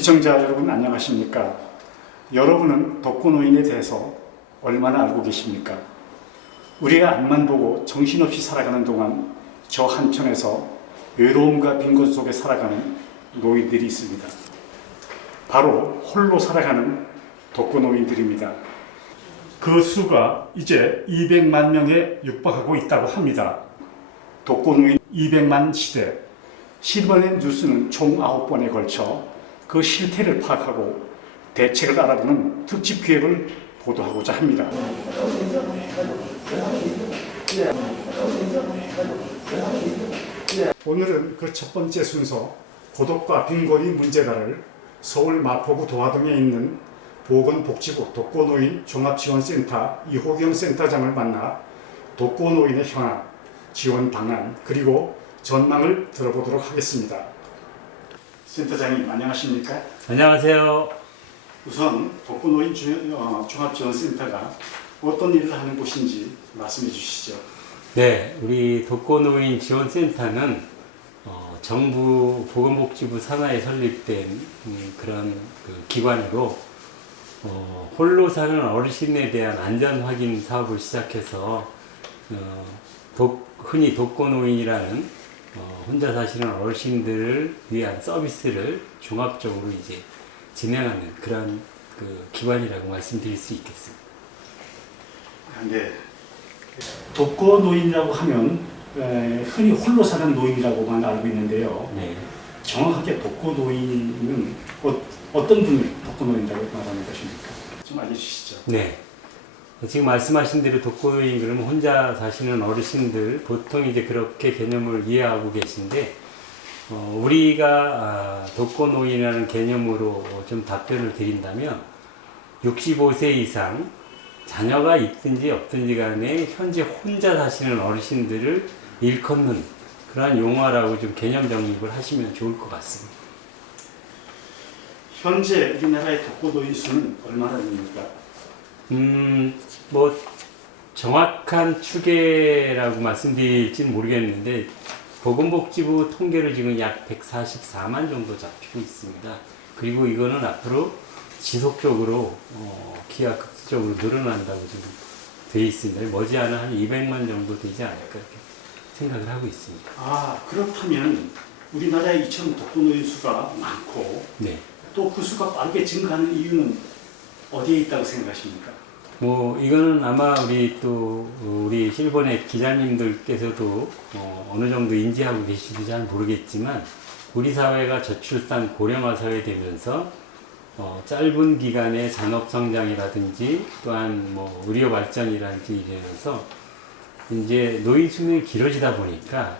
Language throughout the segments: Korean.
시청자 여러분 안녕하십니까? 여러분은 독거노인에 대해서 얼마나 알고 계십니까? 우리가 앞만 보고 정신없이 살아가는 동안 저 한편에서 외로움과 빈곤 속에 살아가는 노인들이 있습니다. 바로 홀로 살아가는 독거노인들입니다. 그 수가 이제 200만 명에 육박하고 있다고 합니다. 독거노인 200만 시대. 실버넷 뉴스는 총 9번에 걸쳐 그 실태를 파악하고 대책을 알아보는 특집 기획을 보도하고자 합니다. 오늘은 그 첫 번째 순서 고독과 빈곤이 문제다를 서울 마포구 도화동에 있는 보건복지부 독거노인 종합지원센터 이호경 센터장을 만나 독거노인의 현황, 지원 방안, 그리고 전망을 들어보도록 하겠습니다. 센터장님 안녕하십니까? 안녕하세요. 우선 독거노인 종합지원센터가 어떤 일을 하는 곳인지 말씀해 주시죠. 네, 우리 독거노인 지원센터는 정부 보건복지부 산하에 설립된 그런 기관으로 홀로 사는 어르신에 대한 안전 확인 사업을 시작해서 흔히 독거노인이라는 혼자 사시는 어르신들을 위한 서비스를 종합적으로 이제 진행하는 그런 기관이라고 말씀드릴 수 있겠습니다. 네. 독거노인이라고 하면 흔히 홀로 사는 노인이라고만 알고 있는데요. 네. 정확하게 독거노인은 어떤 분을 독거노인이라고 말하는 것입니까? 좀 알려주시죠. 네. 지금 말씀하신 대로 독거노인 그러면 혼자 사시는 어르신들 보통 이제 그렇게 개념을 이해하고 계신데 우리가 독거노인이라는 개념으로 좀 답변을 드린다면 65세 이상 자녀가 있든지 없든지 간에 현재 혼자 사시는 어르신들을 일컫는 그러한 용어라고 좀 개념 정립을 하시면 좋을 것 같습니다. 현재 우리나라의 독거노인 수는 얼마나 됩니까? 뭐 정확한 추계라고 말씀드릴지는 모르겠는데 보건복지부 통계로 지금 약 144만 정도 잡히고 있습니다. 그리고 이거는 앞으로 지속적으로 기하급수적으로 늘어난다고 지금 되어 있습니다. 머지않아 한 200만 정도 되지 않을까 이렇게 생각을 하고 있습니다. 그렇다면 우리나라에 이처럼 독거노인 수가 많고 네. 또 그 수가 빠르게 증가하는 이유는 어디에 있다고 생각하십니까? 뭐 이거는 아마 우리 실버넷 기자님들께서도 어느 정도 인지하고 계실지 잘 모르겠지만 우리 사회가 저출산 고령화 사회 되면서 짧은 기간의 산업 성장이라든지 또한 뭐 의료 발전이라든지 이러면서 이제 노인 수명이 길어지다 보니까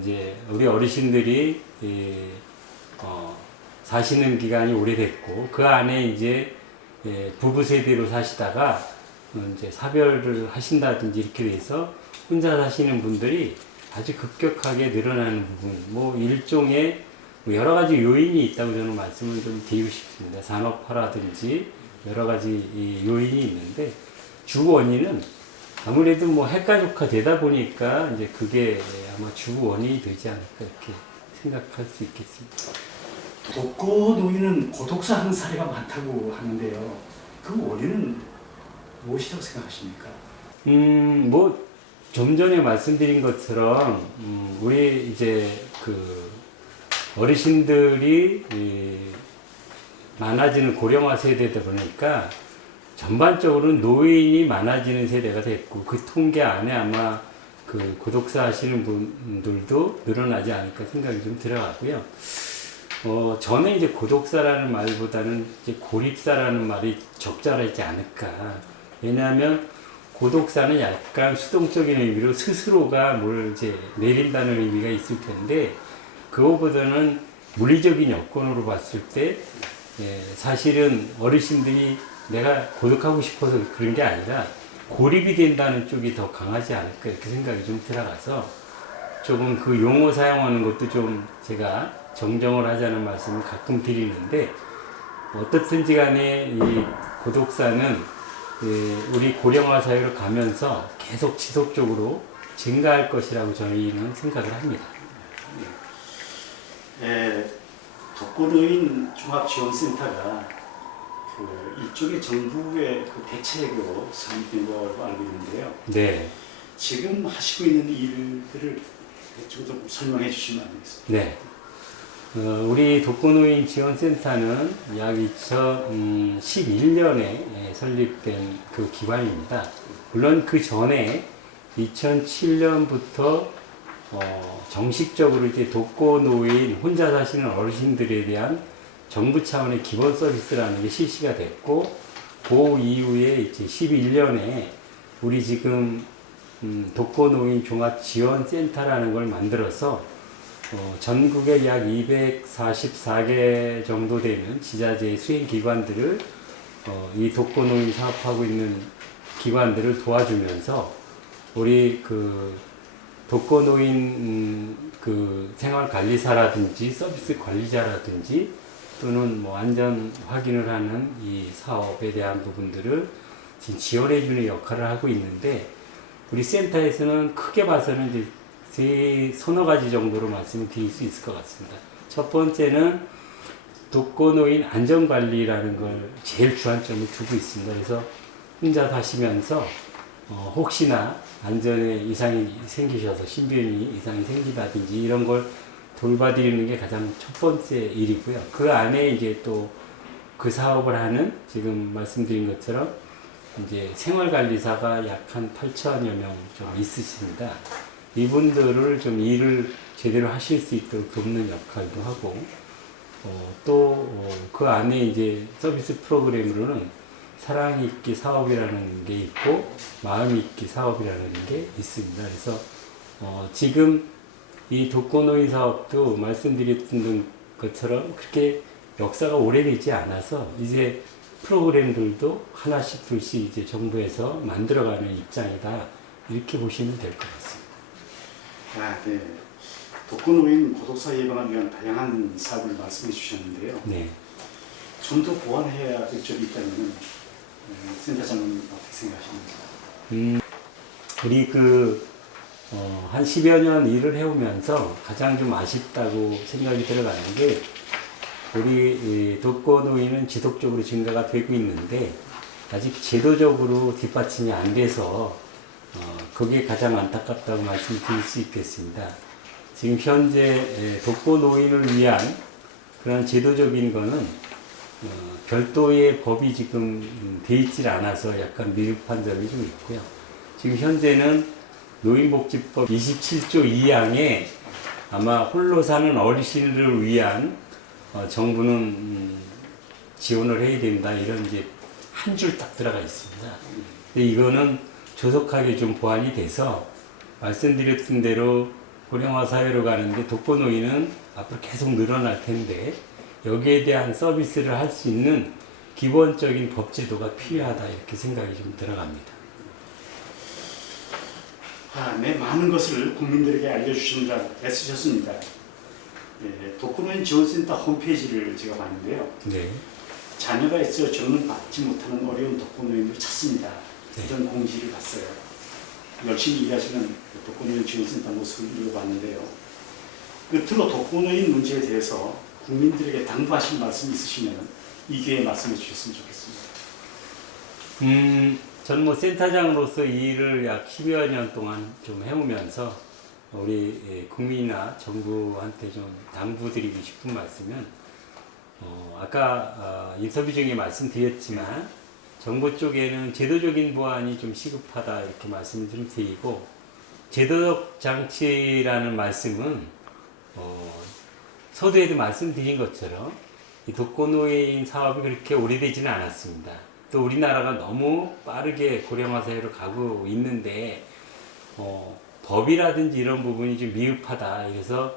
이제 우리 어르신들이 사시는 기간이 오래됐고 그 안에 이제 부부 세대로 사시다가 이제 사별을 하신다든지 이렇게 돼서 혼자 사시는 분들이 아주 급격하게 늘어나는 부분, 뭐 일종의 여러 가지 요인이 있다고 저는 말씀을 좀 드리고 싶습니다. 산업화라든지 여러 가지 요인이 있는데 주 원인은 아무래도 뭐 핵가족화 되다 보니까 이제 그게 아마 주 원인이 되지 않을까 이렇게 생각할 수 있겠습니다. 독거노인은 고독사하는 사례가 많다고 하는데요. 그 원인은 무엇이라고 생각하십니까? 뭐 좀 전에 말씀드린 것처럼 우리 이제 어르신들이 많아지는 고령화 세대다 보니까 전반적으로 노인이 많아지는 세대가 됐고 그 통계 안에 아마 고독사 하시는 분들도 늘어나지 않을까 생각이 좀 들어가고요. 저는 이제 고독사라는 말보다는 이제 고립사라는 말이 적절하지 않을까. 왜냐하면 고독사는 약간 수동적인 의미로 스스로가 뭘 이제 내린다는 의미가 있을 텐데, 그거보다는 물리적인 여건으로 봤을 때, 사실은 어르신들이 내가 고독하고 싶어서 그런 게 아니라 고립이 된다는 쪽이 더 강하지 않을까 이렇게 생각이 좀 들어가서 조금 그 용어 사용하는 것도 좀 제가 정정을 하자는 말씀을 가끔 드리는데 어떻든지 간에 이 고독사는 우리 고령화 사회로 가면서 계속 지속적으로 증가할 것이라고 저희는 생각을 합니다. 독거노인 종합지원센터가 그 일종의 정부의 그 대책으로 설립된 걸로 알고 있는데요. 네. 지금 하시고 있는 일들을 좀 설명해 주시면 안 되겠습니까? 네. 우리 독거노인 지원센터는 약 2011년에 설립된 그 기관입니다. 물론 그 전에 2007년부터 정식적으로 이제 독거노인 혼자 사시는 어르신들에 대한 정부 차원의 기본 서비스라는 게 실시가 됐고, 그 이후에 이제 11년에 우리 지금 독거노인 종합지원센터라는 걸 만들어서 전국에 약 244개 정도 되는 지자체 수행기관들을 이 독거노인 사업하고 있는 기관들을 도와주면서 우리 그 독거노인 그 생활관리사라든지 서비스 관리자라든지 또는 뭐 안전 확인을 하는 이 사업에 대한 부분들을 지금 지원해주는 역할을 하고 있는데, 우리 센터에서는 크게 봐서는 이제 서너 가지 정도로 말씀을 드릴 수 있을 것 같습니다. 첫 번째는 독거노인 안전관리라는 걸 제일 주안점을 두고 있습니다. 그래서 혼자 사시면서 혹시나 안전에 이상이 생기셔서 신변이 이상이 생기다든지 이런 걸 돌봐드리는 게 가장 첫 번째 일이고요. 그 안에 이제 또 그 사업을 하는 지금 말씀드린 것처럼 이제 생활관리사가 약 한 8천여 명 좀 있으십니다. 이분들을 좀 일을 제대로 하실 수 있도록 돕는 역할도 하고, 또 그 안에 이제 서비스 프로그램으로는 사랑 있기 사업이라는 게 있고 마음 있기 사업이라는 게 있습니다. 그래서 지금 이 독거노인 사업도 말씀드렸던 것처럼 그렇게 역사가 오래되지 않아서 이제 프로그램들도 하나씩 둘씩 이제 정부에서 만들어가는 입장이다, 이렇게 보시면 될 것 같습니다. 아, 네. 독거노인 고독사 예방을 위한 다양한 사업을 말씀해 주셨는데요. 네. 좀 더 보완해야 될 점이 있다면 센터장님 어떻게 생각하십니까? 우리 한 10여 년 일을 해오면서 가장 좀 아쉽다고 생각이 들어가는 게, 우리 독거노인은 지속적으로 증가가 되고 있는데 아직 제도적으로 뒷받침이 안 돼서 그게 가장 안타깝다고 말씀드릴 수 있겠습니다. 지금 현재 독거노인을 위한 그런 제도적인 거는 별도의 법이 지금 돼 있질 않아서 약간 미흡한 점이 좀 있고요. 지금 현재는 노인복지법 27조 2항에 아마 홀로 사는 어르신을 위한 정부는 지원을 해야 된다, 이런 이제 한 줄 딱 들어가 있습니다. 근데 이거는 조속하게 좀 보완이 돼서 말씀드렸던 대로 고령화 사회로 가는데 독거노인은 앞으로 계속 늘어날 텐데 여기에 대한 서비스를 할 수 있는 기본적인 법제도가 필요하다, 이렇게 생각이 좀 들어갑니다. 네, 많은 것을 국민들에게 알려주신다 애쓰셨습니다. 독거노인 지원센터 홈페이지를 제가 봤는데요. 네. 자녀가 있어 지원을 받지 못하는 어려운 독거노인을 찾습니다. 네. 이런 공지를 봤어요. 열심히 일하시는 독거노인 지원센터 모습을 읽어봤는데요. 끝으로 독거노인 문제에 대해서 국민들에게 당부하실 말씀 있으시면 이 기회에 말씀해 주셨으면 좋겠습니다. 저는 뭐 센터장으로서 이 일을 약 10여 년 동안 좀 해오면서 우리 국민이나 정부한테 좀 당부드리고 싶은 말씀은, 아까 인터뷰 중에 말씀드렸지만 정부 쪽에는 제도적인 보완이 좀 시급하다, 이렇게 말씀을 좀 드리고, 제도적 장치라는 말씀은 서두에도 말씀드린 것처럼 이 독거노인 사업이 그렇게 오래되지는 않았습니다. 또 우리나라가 너무 빠르게 고령화 사회로 가고 있는데 법이라든지 이런 부분이 좀 미흡하다. 그래서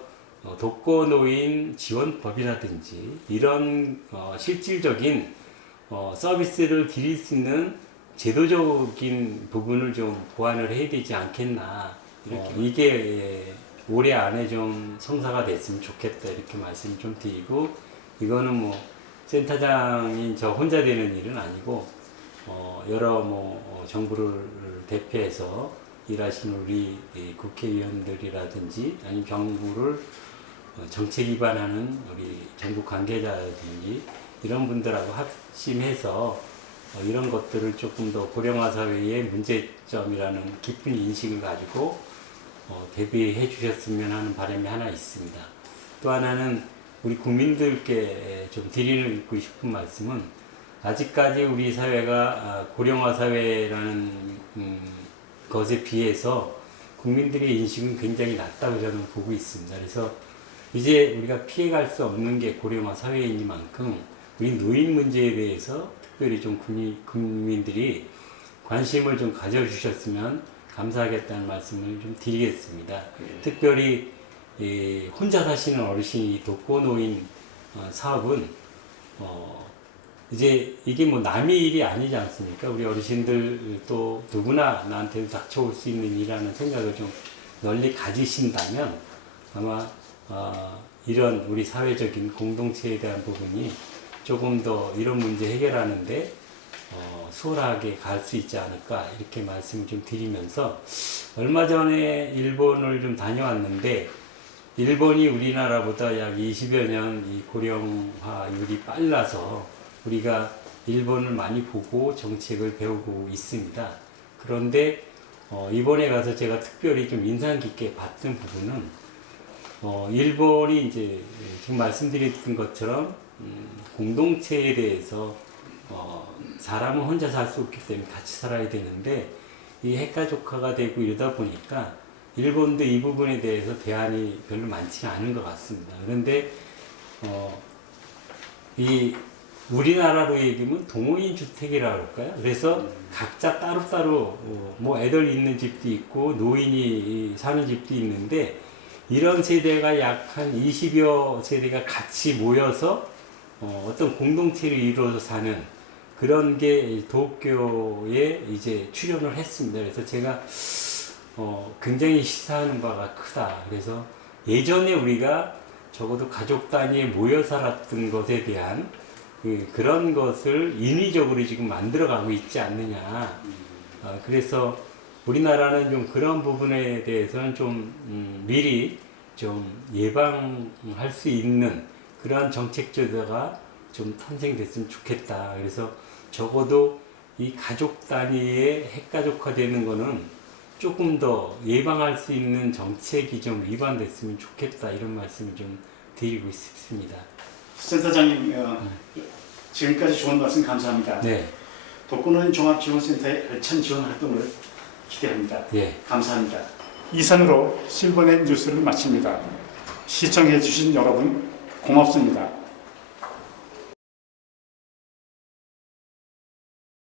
독거노인 지원법이라든지 이런 실질적인 서비스를 드릴 수 있는 제도적인 부분을 좀 보완을 해야 되지 않겠나. 이게 올해 안에 좀 성사가 됐으면 좋겠다, 이렇게 말씀 좀 드리고, 이거는 뭐 센터장인 저 혼자 되는 일은 아니고 여러 정부를 대표해서 일하시는 우리 국회의원들이라든지 아니면 정부를 정책 위반하는 우리 정부 관계자든지 이런 분들하고 합심해서 이런 것들을 조금 더 고령화 사회의 문제점이라는 깊은 인식을 가지고 대비해 주셨으면 하는 바람이 하나 있습니다. 또 하나는 우리 국민들께 좀 드리고 싶은 말씀은 아직까지 우리 사회가 고령화 사회라는 것에 비해서 국민들의 인식은 굉장히 낮다고 저는 보고 있습니다. 그래서 이제 우리가 피해갈 수 없는 게 고령화 사회이니만큼 우리 노인 문제에 대해서 특별히 좀 국민들이 관심을 좀 가져주셨으면 감사하겠다는 말씀을 좀 드리겠습니다. 특별히 혼자 사시는 어르신이 독거노인 사업은 이제 이게 뭐 남의 일이 아니지 않습니까? 우리 어르신들 또 누구나 나한테 닥쳐올 수 있는 일이라는 생각을 좀 널리 가지신다면 아마 이런 우리 사회적인 공동체에 대한 부분이 조금 더 이런 문제 해결하는데 수월하게 갈 수 있지 않을까 이렇게 말씀을 좀 드리면서 얼마 전에 일본을 좀 다녀왔는데 일본이 우리나라보다 약 20여 년 이 고령화율이 빨라서 우리가 일본을 많이 보고 정책을 배우고 있습니다. 그런데 이번에 가서 제가 특별히 좀 인상 깊게 봤던 부분은 일본이 이제 지금 말씀드렸던 것처럼 공동체에 대해서 사람은 혼자 살 수 없기 때문에 같이 살아야 되는데 이 핵가족화가 되고 이러다 보니까 일본도 이 부분에 대해서 대안이 별로 많지는 않은 것 같습니다. 그런데 이 우리나라로 얘기하면 동호인 주택이라고 할까요? 그래서 각자 따로따로 뭐 애들 있는 집도 있고 노인이 사는 집도 있는데 이런 세대가 약 한 20여 세대가 같이 모여서 어떤 공동체를 이루어서 사는 그런 게 도쿄에 이제 출연을 했습니다. 그래서 제가 굉장히 시사하는 바가 크다. 그래서 예전에 우리가 적어도 가족 단위에 모여 살았던 것에 대한 그런 것을 인위적으로 지금 만들어가고 있지 않느냐. 그래서 우리나라는 좀 그런 부분에 대해서는 좀 미리 좀 예방할 수 있는 그러한 정책 제도가 좀 탄생됐으면 좋겠다. 그래서 적어도 이 가족 단위의 핵가족화되는 거는 조금 더 예방할 수 있는 정책이 좀 위반됐으면 좋겠다. 이런 말씀을 좀 드리고 싶습니다. 센터장님, 지금까지 좋은 말씀 감사합니다. 네. 독거노인 종합지원센터의 알찬 지원 활동을 기대합니다. 예. 감사합니다. 이상으로 실버넷 뉴스를 마칩니다. 시청해주신 여러분 고맙습니다.